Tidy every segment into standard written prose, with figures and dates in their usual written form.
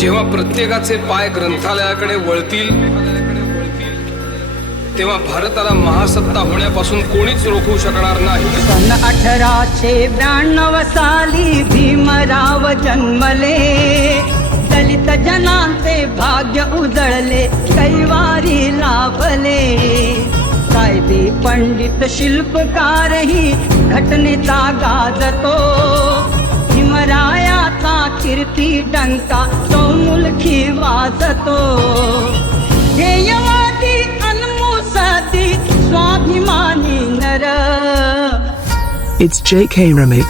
जेव्हा प्रत्येकाचे पाय ग्रंथालयाकडे वळतील तेव्हा भारताला महासत्ता होण्यापासून कोणीच रोखू शकणार नाही। सन 1892 साली भीमराव जन्मले, दलित जनांचे भाग्य उजळले, कैवारी लाभले। कायदे पंडित शिल्पकारही घटनेचा गाजतो, भीमरायाचा कीर्ती डंका चौमुलखी वाजतो। ध्येयवादी अनमुसती स्वाभिमानी नर। It's JK Remix.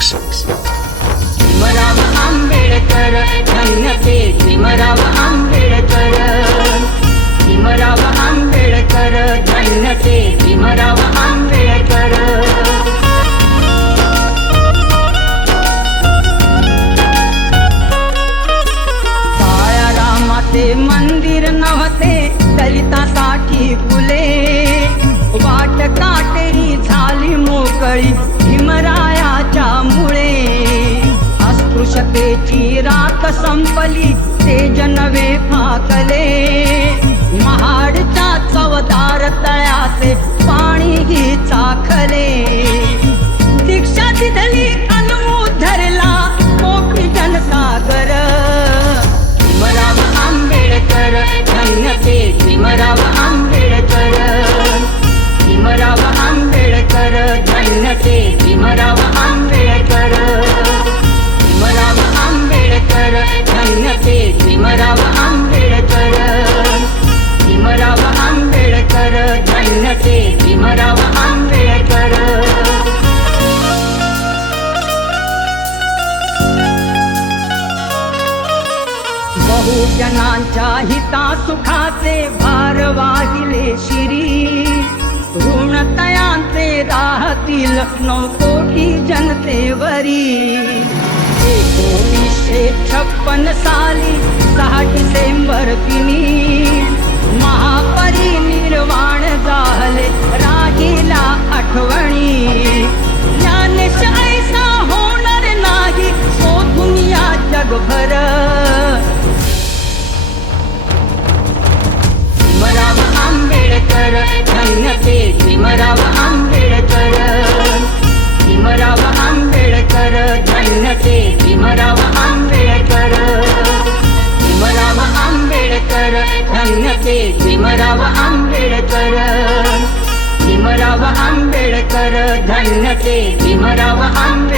Bhimrao Ambedkar धन्यते Bhimrao Ambedkar, Bhimrao Ambedkar धन्यते Bhimrao Ambedkar. ते मंदिर नव्हते दलितासाठी फुले, वाट काटेरी झाली मोकळी भीमरायाच्या मुळे। अस्पृश्यतेची राख संपली तेज नवे फाकले, महाडच्या चवदार तळ्याचे पाणीही चाखले। दीक्षा दिधली अनु धरला कोकणी जनसागर। भीमराव आंबेडकर धन्यते भीमराव आंबेडकर, भीमराव आंबेडकर धन्यते भीमराव आंबेडकर, भीमराव आंबेडकर धन्यते भीमराव आंबेडकर, भीमराव आंबेडकर धन्यते भीमराव आंबेडकर। बहुजनांच्या हितासुखाचे भार वाहिले शिरी, ऋणतयांचे राहतील 9 कोटी जनतेवरी। 1956 साली 6 डिसेंबर दिनी महापरिनिर्वाण झाले राहिला आठवणी। ज्ञानेश ऐसा होणार नाही तो दुनिया जगभर। भीमराव आंबेडकर धन्यते भीमराव आंबेडकर, भीमराव आंबेडकर धन्यते भीमराव आंबेडकर, भीमराव आंबेडकर धन्यते भीमराव आंबेडकर, भीमराव आंबेडकर धन्यते भीमराव आंबेडकर।